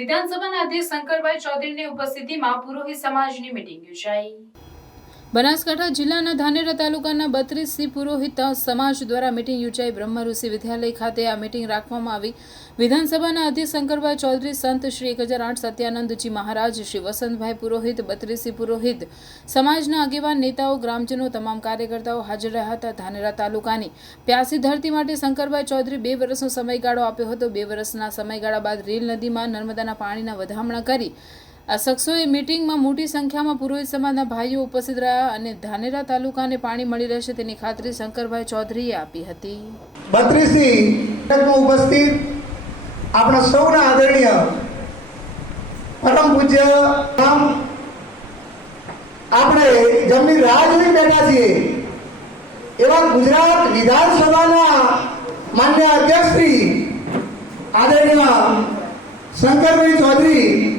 વિધાનસભાના અધ્યક્ષ શંકરભાઈ ચૌધરીની ઉપસ્થિતિમાં પુરોહિત સમાજની મીટિંગ યોજાઈ. બનાસકાંઠા જિલ્લાના ધાનેરા તાલુકાના બત્રીસ સી પુરોહિત સમાજ દ્વારા મીટિંગ યોજાઈ. બ્રહ્મઋષિ વિદ્યાલય ખાતે આ મીટિંગ રાખવામાં આવી. વિધાનસભાના અધ્યક્ષ શંકરભાઈ ચૌધરી, સંત શ્રી એક હજાર આઠ સત્યાનંદજી મહારાજ, શ્રી વસંતભાઈ પુરોહિત, બત્રીસી પુરોહિત સમાજના આગેવાન, નેતાઓ, ગ્રામજનો, તમામ કાર્યકર્તાઓ હાજર રહ્યા હતા ધાનેરા તાલુકાની. પ્યાસી ધરતી માટે શંકરભાઈ ચૌધરી બે વર્ષનો સમયગાળો આપ્યો હતો. બે વર્ષના સમયગાળા બાદ રેલ નદીમાં નર્મદાના પાણીના વધામણા કરી આ શખ્સોએ મિટિંગમાં મોટી સંખ્યામાં પુરોહિત સમાજના ભાઈઓ ઉપસ્થિત રહ્યા અને ધાનેરા તાલુકાને પાણી મળી રહેશે તેની ખાતરી શંકરભાઈ ચૌધરીએ આપી હતી. બત્રીસી ઉપસ્થિત આપણા સૌના આદરણીય પરમ પૂજ્ય આપણે જમની રાહ જોઈ બેઠા છીએ, એવા ગુજરાત વિધાનસભાના માન્ય અધ્યક્ષ શ્રી આદરણીય શંકરભાઈ ચૌધરી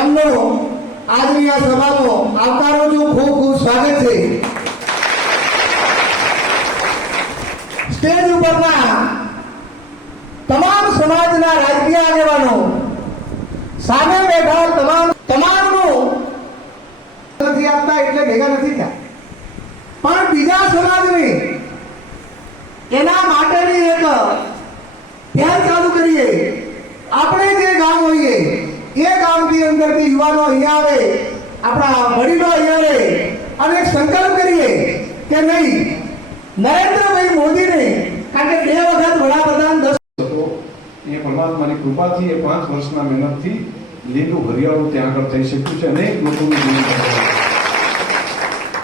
એમનો આજની આ સભામાં આવકારો છું ખૂબ ખૂબ સ્વાગત છે. સ્ટેજ ઉપરના તમામ સમાજના રાજકીય આગેવાનો સામે બેઠા તમામ તમામનું નથી આપતા એટલે ભેગા નથી થયા. પણ બીજા સમાજને એના માટેની એક ધ્યાન ચાલુ કરીએ. આપણે જે ગામ હોઈએ એ ગામની અંદરથી યુવાનો અહીંયા આવે, આપણા વડીલો અહીંયા આવે અને એક સંકલ્પ કરીએ કે નહીં, નરેન્દ્રભાઈ મોદીને, કારણ કે બે વખત વડાપ્રધાન દસ એ પરમાત્માની કૃપાથી એ પાંચ વર્ષના મહેનતથી લીલું હરિયાળું ત્યાં આગળ થઈ શક્યું છે અનેક લોકોનું જીવન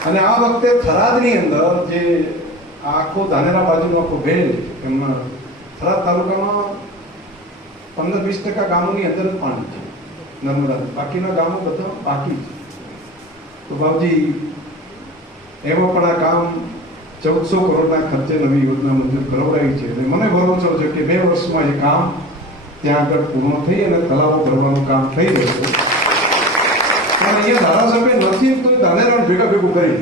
અને આ વખતે થરાદની અંદર જે આખો ધાનેરા બાજુનો આખો ભેલ એમાં થરાદ તાલુકામાં પંદર વીસ ટકા ગામોની અંદર પાણી છે. નર્મદા બાકીના ગામો બધા બાકી છે. તો બાબજી એમાં પણ આ કામ ચૌદસો કરોડના ખર્ચે નવી યોજના મંજૂર કરાવડાવી છે. અને મને ભરોસો છે કે બે વર્ષમાં એ કામ ત્યાં આગળ પૂર્ણ થઈ અને તલાવો ભરવાનું કામ થઈ રહેશે પણ અહીંયા ધારાસભ્ય નથી, તો ધાનેરાને ભેગા ભેગું કરી.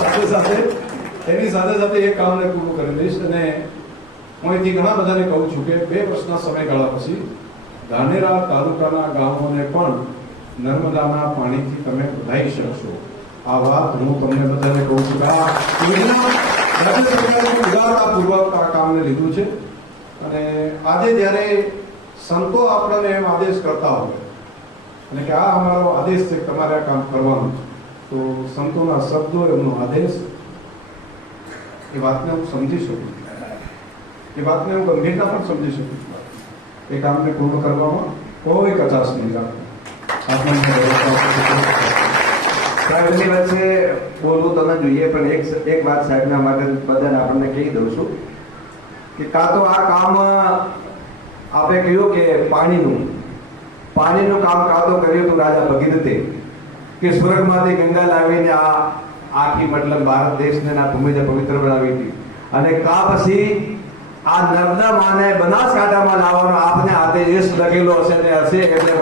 સાથે સાથે એની સાથે સાથે એ કામને પૂરું કરી દઈશ અને હું અહીંથી ઘણા બધાને કહું છું કે બે વર્ષના સમયગાળા પછી ધાનેરા તાલુકાના ગામોને પણ નર્મદાના પાણીથી તમે વધાઈ શકશો આ વાત હું તમને બધાને કહું છું કે આ રાજ્ય સરકારે ઉદારતાપૂર્વક આ કામને લીધું છે. અને આજે જ્યારે સંતો આપણને એમ આદેશ કરતા હોય, અને કે આ અમારો આદેશ છે તમારે આ કામ કરવાનું, તો સંતોના શબ્દો એમનો આદેશ એ વાતને હું સમજી શકું એ વાતને હું ગંભીરતા પણ સમજી શકું છું એ કામને પૂર્ણ કરવામાં કોઈ કચાશ નહીં આપણને વચ્ચે બોલવું તમે જોઈએ પણ એક એક વાત સાહેબના માટે બધાને આપણને કહી દઉં છું કે કાં તો આ કામ આપણે કહ્યું કે પાણીનું પાણીનું કામ કાં તો કર્યું હતું રાજા ભગીરથે કે સુરતમાંથી ગંગા લાવીને આ આખી મતલબ ભારત દેશને આ ભૂમિને પવિત્ર બનાવી હતી અને કા પછી આ નર્મદામાને બનાસકાંઠામાં લાવવાનો આપને હાથે યશ લખેલો હશે ને હશે એટલે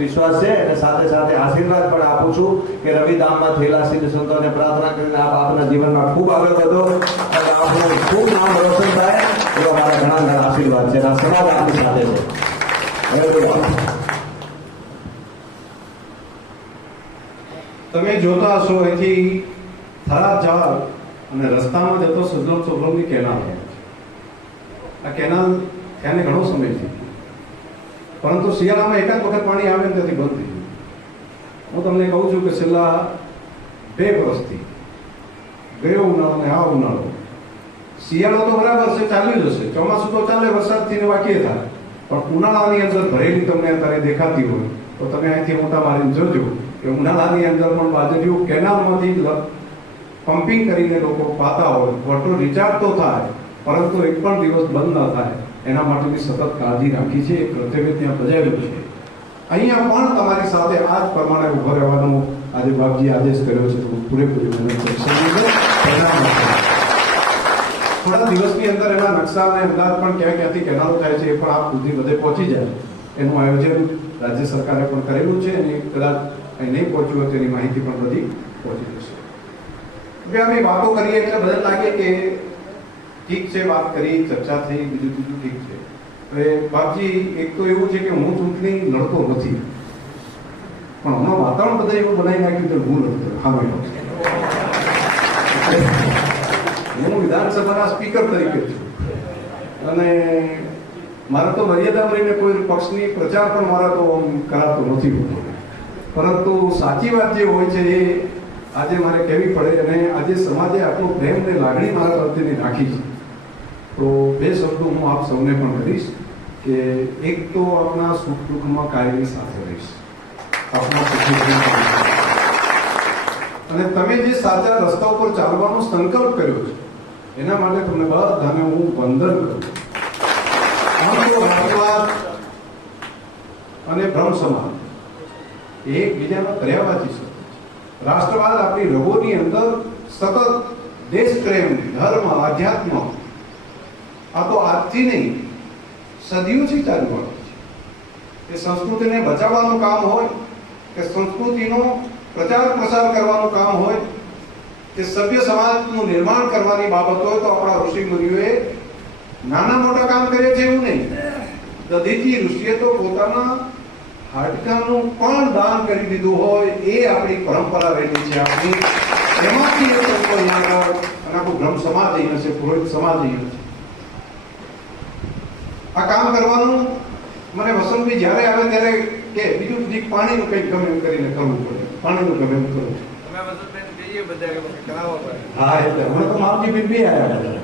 વિશ્વાસ છે સાથે સાથે આશીર્વાદ પણ આપું છું કે રવિધામમાં થયેલા સિદ્ધ સંતોને પ્રાર્થના કરીને આપ આપના જીવનમાં ખૂબ આગળ વધો અને આપનું નામ રોશન થાય એવા મારા ઘણા આશીર્વાદ છે હવે બોલો. તમે જોતા હશો અહીંથી થરા ઝાડ અને રસ્તામાં જતો સુજલામ સુફલામની કેનાલ છે આ કેનાલ ત્યાંને ઘણો સમય છે પરંતુ શિયાળામાં એકાદ વખત પાણી આવે ને ત્યાંથી બંધ થઈ ગયું હું તમને કહું છું કે છેલ્લા બે વર્ષથી ગયો ઉનાળો ને આ ઉનાળો, શિયાળો તો બરાબર છે, ચાલ્યું જ હશે. ચોમાસું તો ચાલે વરસાદથી વાકીએ થાય પણ ઉનાળાની અંદર ભરેલી તમને અત્યારે દેખાતી હોય તો તમે અહીંથી મોટા મારીને જોજો. કે ઉનાળાની અંદર પણ બાજરીઓ કેનાલમાંથી પમ્પિંગ કરીને લોકો પાતા હોય વોટર રિચાર્જ તો થાય, પરંતુ એક પણ દિવસ બંધ ન થાય એના માટેની સતત કાળજી રાખી છે એ કર્તવ્ય ત્યાં બજાવ્યું છે અહીંયા પણ તમારી સાથે આ જ પ્રમાણે ઊભો રહેવાનો આજે બાપજી આદેશ કર્યો છે પૂરેપૂરી મહેનત કરી શકીએ છીએ. પરિણામ આપશે. થોડા દિવસની અંદર એના નકશા અને અંદાજ પણ ક્યાં ક્યાંથી કેનાલો થાય છે એ પણ આપ સુધી બધે પહોંચી જાય એનું આયોજન રાજ્ય સરકારે પણ કરેલું છે અને કદાચ અહીં નહીં પહોંચ્યું હોય તેની માહિતી પણ બધી પહોંચી જશે. હવે અમે વાતો કરીએ એટલે બધા લાગે કે ઠીક છે, વાત કરી, ચર્ચા થઈ, બીજું બીજું ઠીક છે. હવે બાપજી, એક તો એવું છે કે હું ચૂંટણી લડતો નથી. પણ હમણાં વાતાવરણ બધા એવું બનાવી નાખ્યું કે હું લડતો સામે હું વિધાનસભાના સ્પીકર તરીકે છું. અને મારે તો મર્યાદામાં રહીને કોઈ પક્ષની પ્રચાર પણ મારા તો કરાતો નથી હોતો. પરંતુ સાચી વાત જે હોય છે એ આજે મારે કહેવી પડે અને આજે સમાજે આટલો પ્રેમ ને લાગણી મારા પ્રત્યેની રાખી છે. તો બે શબ્દો હું આપ સૌને પણ કરીશ કે એક તો આપણા સુખ દુઃખમાં કાયમી સાથે રહીશ. આપણા અને તમે જે સાચા રસ્તા ઉપર ચાલવાનો સંકલ્પ કર્યો છે, એના માટે તમને બધાને હું વંદન કરું અને ભ્રમ સમાજ એ એકબીજાના પર્યાવાચી શબ્દ છે. રાષ્ટ્રવાદ આપણી રગોની અંદર સતત દેશ પ્રેમ, ધર્મ, આધ્યાત્મ. આ તો આજથી નહીં સદીઓથી ચાલવાનું છે. એ સંસ્કૃતિને બચાવવાનું કામ હોય, કે સંસ્કૃતિનો પ્રચાર પ્રસાર કરવાનું કામ હોય, કે સભ્ય સમાજનું નિર્માણ કરવાની બાબત હોય, તો આપણા ઋષિ મુનિઓએ નાના મોટા કામ કરે છે એવું નહીં. દધીથી ઋષિએ તો પોતાના હાડકાનું પણ દાન કરી દીધું હોય એ આપણી પરંપરા રહેલી છે આપણી. એમાંથી એ તત્વ અહીંયા આગળ અને આપણું બ્રહ્મ સમાજ અહીંયા છે પુરોહિત સમાજ અહીંયા છે આ કામ કરવાનું મને વસંતભાઈ જ્યારે આવે ત્યારે કે બીજું બીજું પાણીનું કંઈક ગમે એમ કરીને કરવું પડે. પાણીનું ગમે એમ કરવું હા એટલે હમણાં તો માવજી બી આવ્યા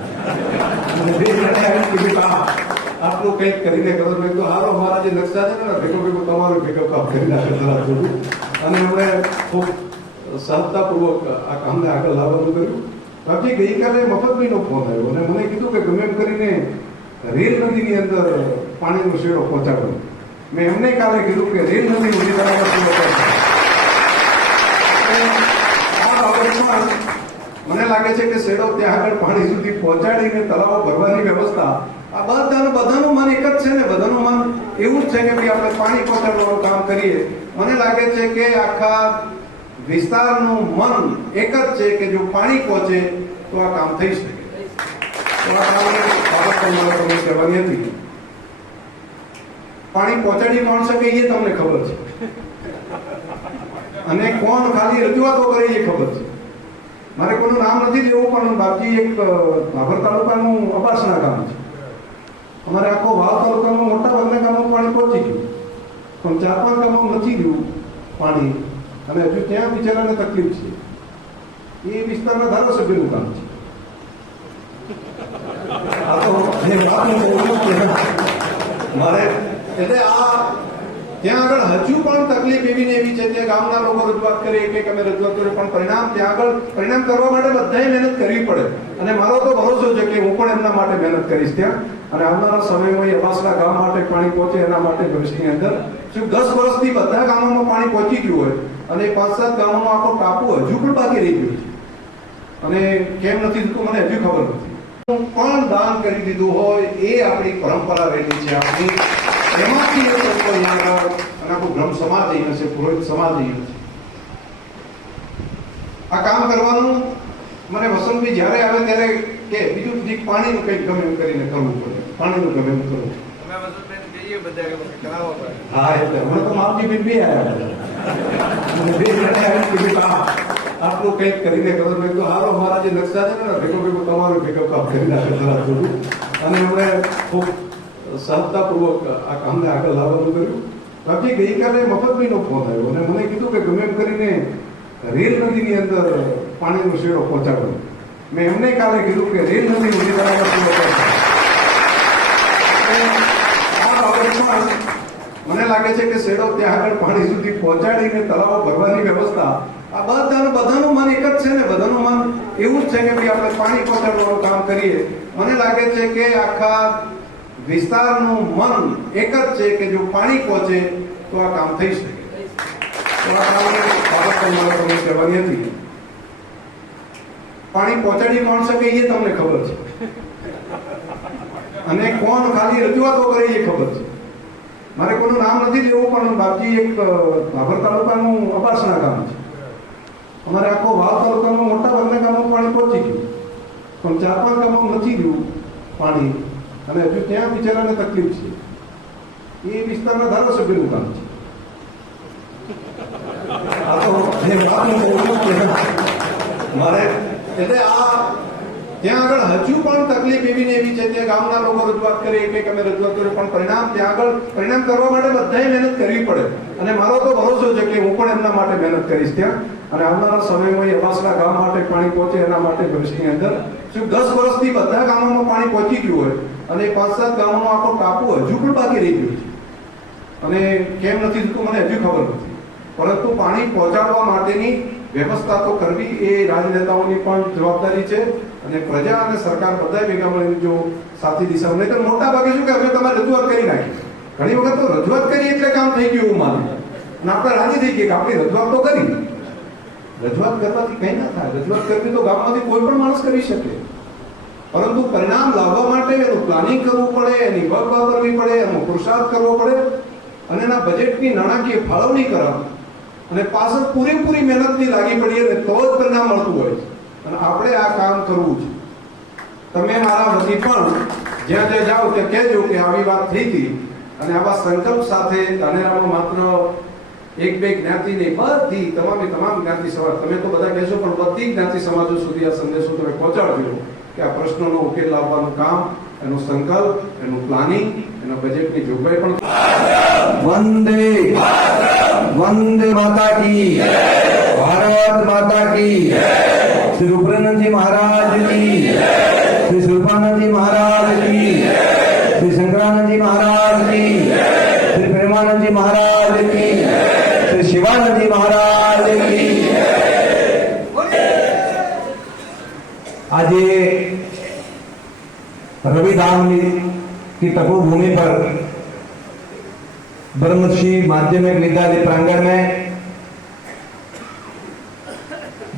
અને બે જણે આટલું કંઈક કરીને કરો મેં તો હારો મારા જે નકશા છે ને ભેગો ભેગો તમારું ભેગો કામ કરી નાખે જરા થોડું અને અમે ખૂબ સરળતાપૂર્વક આ કામને આગળ લાવવાનું કર્યું. બાકી ગઈકાલે મફતભાઈનો ફોન આવ્યો અને મને કીધું કે ગમે એમ કરીને રેલ નદીની અંદર પાણીનો શેરો પહોંચાડો. મેં એમને કાલે કીધું કે રેલ નદી બરાબર મને લાગે છે કે શેડો ત્યાં આગળ પાણી સુધી પહોંચાડીને તળાવો ભરવાની વ્યવસ્થા આ બધાનું બધાનું મન એક જ છે ને? બધાનું મન એવું જ છે કે ભાઈ આપણે પાણી પહોંચાડવાનું કામ કરીએ. મને લાગે છે કે આખા વિસ્તારનું મન એક જ છે કે જો પાણી પહોંચે તો આ કામ થઈ શકે. તો આ કામની બાબત પણ પાણી પહોંચાડી કોણ શકે એ તમને ખબર છે? અને કોણ ખાલી રજૂઆતો કરે એ ખબર છે? મારે કોઈનું નામ નથી લેવું, પણ બાકી એક ભાભર તાલુકાનું અપાસના કામ છે. અમારે આખો વાવ તાલુકામાં મોટા ભાગના ગામમાં પાણી પહોંચી ગયું. પણ ચાર પાંચ ગામમાં નથી ગયું પાણી. અને હજુ ત્યાં બિચારાને તકલીફ છે. એ વિસ્તારના ધારાસભ્યનું કામ છે. આ તો. મારે એટલે આ ત્યાં આગળ હજુ પણ તકલીફ એવી ને એવી છે ત્યાં ગામના લોકો રજૂઆત કરે કે અમે રજૂઆત કરીએ, પણ પરિણામ ત્યાં આગળ પરિણામ કરવા માટે બધાએ મહેનત કરવી પડે. અને મારો તો ભરોસો છે કે હું પણ એમના માટે મહેનત કરીશ ત્યાં. અને આવનારા સમયમાં અબાસના ગામ માટે પાણી પહોંચે, એના માટે ભવિષ્યની અંદર શું દસ વર્ષથી બધા ગામોમાં પાણી પહોંચી ગયું હોય અને પાંચ સાત ગામોનો આખો ટાપુ હજુ પણ બાકી રહી ગયું છે. અને કેમ નથી થતું મને હજુ ખબર નથી. પણ દાન કરી દીધું હોય એ આપણી પરંપરા રહેલી છે આપણી. એમાંથી એ લોકો અને આખું બ્રહ્મ સમાજ અહીંયા છે, પુરોહિત સમાજ અહીંયા છે. આ કામ કરવાનું મને વસંતભાઈ જ્યારે આવે ત્યારે કે બીજું બીજું પાણીનું કંઈક ગમે એમ કરીને કરવું પડે. પાણીનું ગમે એમ કરવું. હા એટલે હમણાં તો માવજી બેન બી આવ્યા બે કીધું આટલું કંઈક કરીને કરો. મેં તો હારો મારા જે નકશા છે ને ભેગો ભેગો તમારું ભેગો કામ કરી નાખે જરા થોડું અને હમણાં ખૂબ સહજતાપૂર્વક આ કામને આગળ લાવવાનું કર્યું. બાકી ગઈકાલે મફતભાઈનો ફોન આવ્યો અને મને કીધું કે ગમે એમ કરીને રેલ નદીની અંદર પાણીનો શેડો પહોંચાડો. મેં એમને કાલે કીધું કે રેલ નથી ઊભી બાબતમાં મને લાગે છે કે શેડો ત્યાં આગળ પાણી સુધી પહોંચાડીને તળાવો ભરવાની વ્યવસ્થા આ બધાનું બધાનું મન એક જ છે ને? બધાનું મન એવું જ છે કે ભાઈ આપણે પાણી પહોંચાડવાનું કામ કરીએ. મને લાગે છે કે આખા વિસ્તારનું મન એક જ છે કે જો પાણી પહોંચે તો આ કામ થઈ શકે. તો આ કામ બાબત તમારે કહેવાની હતી. પાણી પહોંચાડી કોણ શકે એ તમને ખબર છે? અને કોણ ખાલી રજૂઆતો કરે એ ખબર છે? મારે કોઈનું નામ નથી લેવું, પણ બાકી એક ભાભર તાલુકાનું અપાસના કામ છે. અમારે આખો વાવ તાલુકાનું મોટા ભાગના ગામમાં પાણી પહોંચી ગયું. પણ ચાર પાંચ ગામમાં નથી ગયું પાણી. અને હજુ ત્યાં બિચારાને તકલીફ છે. એ વિસ્તારના ધારાસભ્યનું કામ છે. આ તો મારે એટલે આ ત્યાં આગળ હજુ પણ તકલીફ એવી એવી છે ત્યાં ગામના લોકો રજૂઆત કરે, એક એક અમે રજૂઆત કરી પણ પરિણામ ત્યાં આગળ, પરિણામ કરવા માટે બધાએ મહેનત કરવી પડે. અને મારો તો ભરોસો છે કે હું પણ એમના માટે મહેનત કરીશ ત્યાં. અને આવનારા સમયમાં એ અવાસના ગામ માટે પાણી પહોંચે, એના માટે ભવિષ્યની અંદર. શું દસ વર્ષથી બધા ગામોમાં પાણી પહોંચી ગયું હોય, અને પાંચ સાત ગામોનો આખો ટાપુ હજુ પણ બાકી રહી ગયો છે. અને કેમ નથી થતું મને હજુ ખબર નથી. પરંતુ પાણી પહોંચાડવા માટેની વ્યવસ્થા તો કરવી એ રાજનેતાઓની પણ જવાબદારી છે અને પ્રજા અને સરકાર બધા ભેગા મળીને જો સાચી દિશા નહીં તો મોટા ભાગે શું કે અમે તમારે રજૂઆત કરી નાખી. ઘણી વખત તો રજૂઆત કરી એટલે કામ થઈ ગયું એવું માને. અને આપણે રાજી થઈ ગયા કે આપણી રજૂઆત તો કરી. રજૂઆત કરવાથી કંઈ ના થાય. રજૂઆત કરવી તો ગામમાંથી કોઈ પણ માણસ કરી શકે. પરંતુ પરિણામ લાવવા માટે એનું પ્લાનિંગ કરવું પડે, એની વર્ક વાપરવી પડે, એનો પુરુષાર્થ કરવો પડે અને એના બજેટની નાણાકીય ફાળવણી કરવા અને પાછળ પૂરેપૂરી મહેનતની લાગી પડીએ ને તો જ પરિણામ મળતું હોય અને આપણે આ કામ કરવું છે. તમે મારા વતી પણ જ્યાં જ્યાં જાઓ ત્યાં કહેજો કે આવી વાત થઈ હતી. અને આવા સંકલ્પ સાથે ધાનેરામાં માત્ર એક બે જ્ઞાતિ નહીં, બધી તમામે તમામ જ્ઞાતિ સમાજ, તમે તો બધા કહેશો, પણ બધી જ્ઞાતિ સમાજો સુધી આ સંદેશો તમે પહોંચાડજો કે આ પ્રશ્નોનો ઉકેલ લાવવાનું કામ, એનો સંકલ્પ, એનું પ્લાનિંગ, એના બજેટની જોગવાઈ પણ વંદે ભારત! વંદે માતા કી ભારત માતા કી શ્રી રૂપરેન્દ્રજી મહારાજ કી શ્રી સુલભાનંદજી મહારાજ કી શ્રી શંકરાનંદજી મહારાજ કી શ્રી પ્રેમાનંદજી મહારાજ કી શ્રી શિવાનંદજી મહારાજ કી આજે રવિધામની તપોભૂમિ પર पर ब्रह्मश्री माध्यमिक विद्यालय प्रांगण में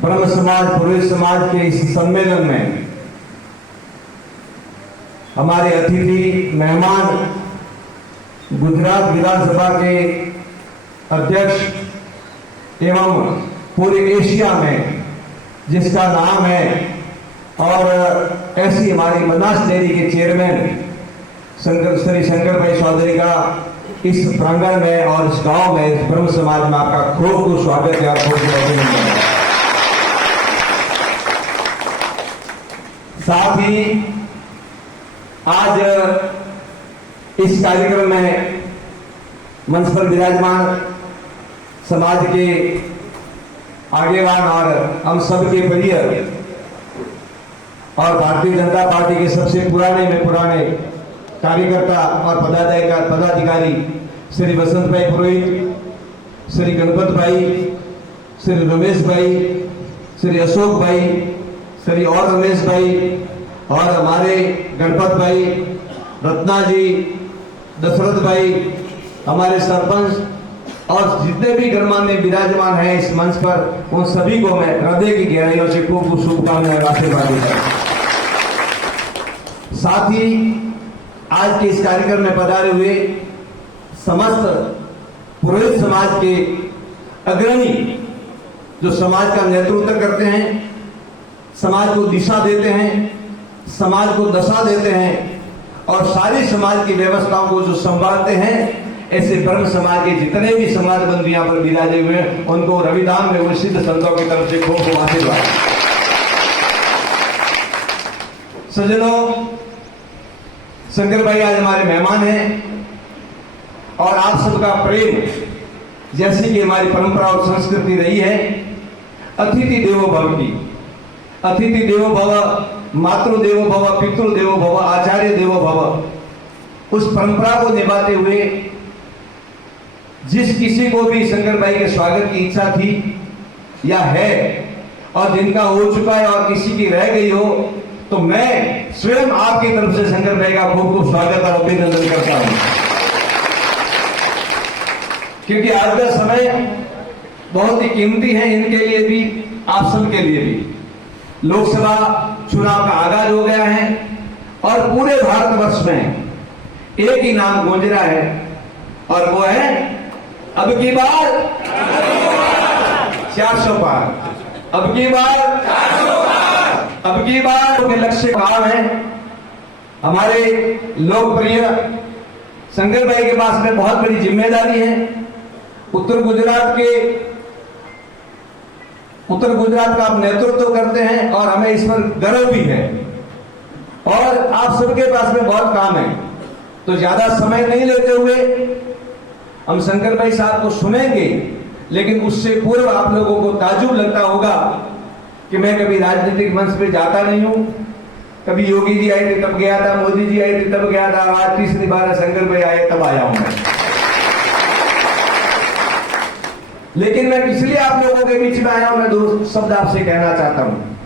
ब्रह्म समाज पुरुष समाज के इस सम्मेलन में हमारे अतिथि, मेहमान, गुजरात विधानसभा के अध्यक्ष एवं पूरे एशिया में जिसका नाम है और ऐसी हमारी मनास डेयरी के चेयरमैन श्री शंकर भाई चौधरी का इस प्रांगण में और इस गाँव में, इस ब्रह्म समाज में आपका खूब खूब स्वागत है खूब अभिनंदन। साथ ही आज इस कार्यक्रम में मंच पर विराजमान समाज के आगेवान और हम सब के प्रिय और भारतीय जनता पार्टी के सबसे पुराने में पुराने कार्यकर्ता और पदाधिकारी पदाधिकारी श्री वसंत भाई पुरोहित, श्री गणपत भाई, श्री रमेश भाई, श्री अशोक भाई, श्री और रमेश भाई, और हमारे गणपत भाई, रत्ना जी, दशरथ भाई, हमारे सरपंच और जितने भी गणमान्य विराजमान हैं इस मंच पर, उन सभी को मैं हृदय की गहराइयों से खूब खूब शुभकामनाएँ आशीर्वाद साथ ही आज के इस कार्यक्रम में पधारे हुए समस्त पुरोहित समाज के अग्रणी जो समाज का नेतृत्व करते हैं, समाज को दिशा देते हैं, समाज को दशा देते हैं और सारी समाज की व्यवस्थाओं को जो संभालते हैं, ऐसे ब्रह्म समाज के जितने भी समाज बंधु यहाँ पर विराजे हुए उनको रविधाम में सिद्ध संतों की तरफ़ से खूब आशीर्वाद। सज्जनों शंकर भाई, आज हमारे मेहमान हैं और आप सबका प्रेम जैसी कि हमारी परंपरा और संस्कृति रही है। अतिथि देवो भव की। अतिथि देवो भव, मातृ देवो भव, पितृ देवो भव, आचार्य देवो भव। उस परंपरा को निभाते हुए जिस किसी को भी शंकर भाई के स्वागत की इच्छा थी या है और जिनका हो चुका है और किसी की रह गई हो तो मैं स्वयं आपकी तरफ़ से शंकर भाई का खूब खूब स्वागत और अभिनंदन करता हूँ। क्योंकि आज का समय बहुत ही कीमती है इनके लिए भी, आप सबके लिए भी। लोकसभा चुनाव का आगाज़ हो गया है और पूरे भारतवर्ष में एक ही नाम गूंज रहा है और वो है, अब की बार चार सौ पार। अब की बार अब की बार लक्ष्य काम है? हमारे लोकप्रिय शंकर भाई के पास में बहुत बड़ी ज़िम्मेदारी है। उत्तर गुजरात के, उत्तर गुजरात का आप नेतृत्व करते हैं और हमें इस पर गर्व भी है। और आप सबके पास में बहुत काम है। तो ज़्यादा समय नहीं लेते हुए हम शंकर भाई साहब को सुनेंगे, लेकिन उससे पूर्व आप लोगों को ताजुब लगता होगा कि मैं कभी राजनीतिक मंच पे जाता नहीं हूँ। कभी योगी जी आए थे, तब गया था, मोदी जी आए थे, तब गया था आज तीसरी बार भाई आए, तब आया हूँ मैं। लेकिन मैं इसलिए आप लोगों के बीच में आया हूँ, मैं दो शब्द आपसे कहना चाहता हूँ।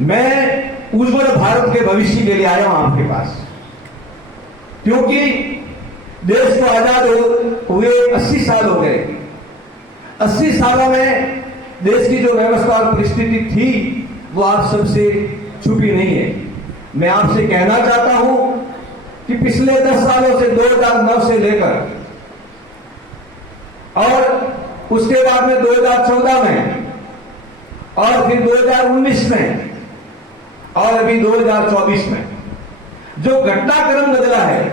मैं उज्जवल भारत के भविष्य के लिए आया हूँ आपके पास। क्योंकि देश को आज़ाद हुए 80 साल हो गए। 80 सालों में देश की जो व्यवस्था और परिस्थिति थी, वो आप सबसे छुपी नहीं है। मैं आपसे कहना चाहता हूँ कि पिछले 10 सालों से 2009 से लेकर और उसके बाद में 2014 में और फिर 2019 में और अभी 2024 में। जो घटनाक्रम बदला है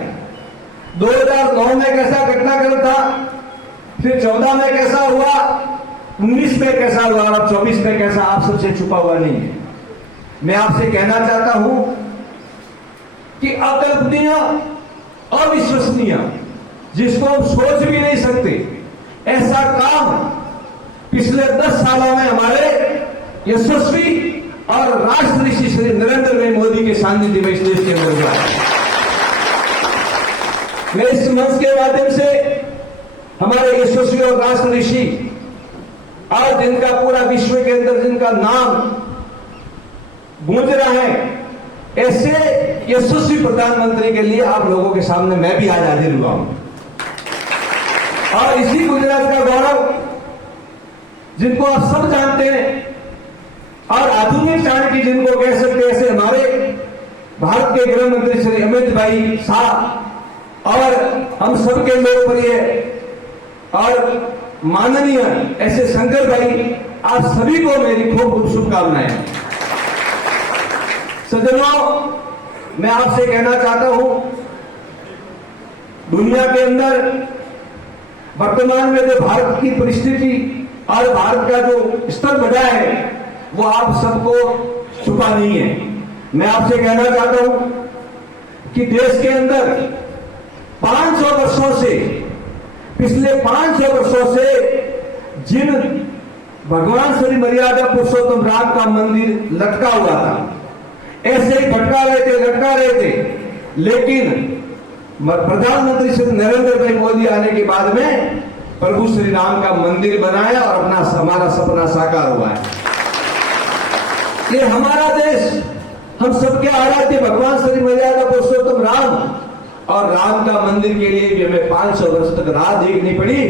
2009 में कैसा घटनाक्रम था, फिर 14 में कैसा हुआ 19 में कैसा हुआ और 24 में कैसा आप सबसे छुपा हुआ नहीं है। मैं आपसे कहना चाहता हूँ कि अकल्पनीय, अविश्वसनीय, जिसको हम सोच भी नहीं सकते, ऐसा काम पिछले 10 सालों में हमारे यशस्वी और राष्ट्र ऋषि श्री नरेंद्र भाई मोदी के सानिध्य में इस देश के अंदर हुआ मैं इस मंच के माध्यम से हमारे यशस्वी और राष्ट्र ऋषि आज जिनका पूरा विश्व के अंदर जिनका नाम गूंज रहा है, ऐसे यशस्वी प्रधानमंत्री के लिए आप लोगों के सामने मैं भी आज हाजिर हुआ हूँ। और इसी गुजरात का गौरव जिनको आप सब जानते हैं, और आधुनिक चाणक्य जिनको कह सकते ऐसे हमारे भारत के गृह मंत्री श्री अमित भाई शाह, और हम सबके लोकप्रिय, और माननीय ऐसे शंकर भाई, आप सभी को मेरी खूब खूब शुभकामनाएँ। सज्जनों, मैं आपसे कहना चाहता हूँ, दुनिया के अंदर वर्तमान में जो भारत की परिस्थिति और भारत का जो स्तर बढ़ा है, वो आप सबको छुपा नहीं है। मैं आपसे कहना चाहता हूँ कि देश के अंदर 500 वर्षों से पिछले 500 वर्षों से जिन भगवान श्री मर्यादा पुरुषोत्तम राम का मंदिर लटका हुआ था, ऐसे ही भटका रहे थे, लटका रहे थे। लेकिन प्रधानमंत्री श्री नरेंद्र भाई मोदी आने के बाद में प्रभु श्री राम का मंदिर बनाया और अपना हमारा सपना साकार हुआ है। ये हमारा देश, हम सबके आराध्य भगवान श्री मर्यादा पुरुषोत्तम राम और राम का मंदिर के लिए भी हमें 500 वर्ष तक राह देखनी पड़ी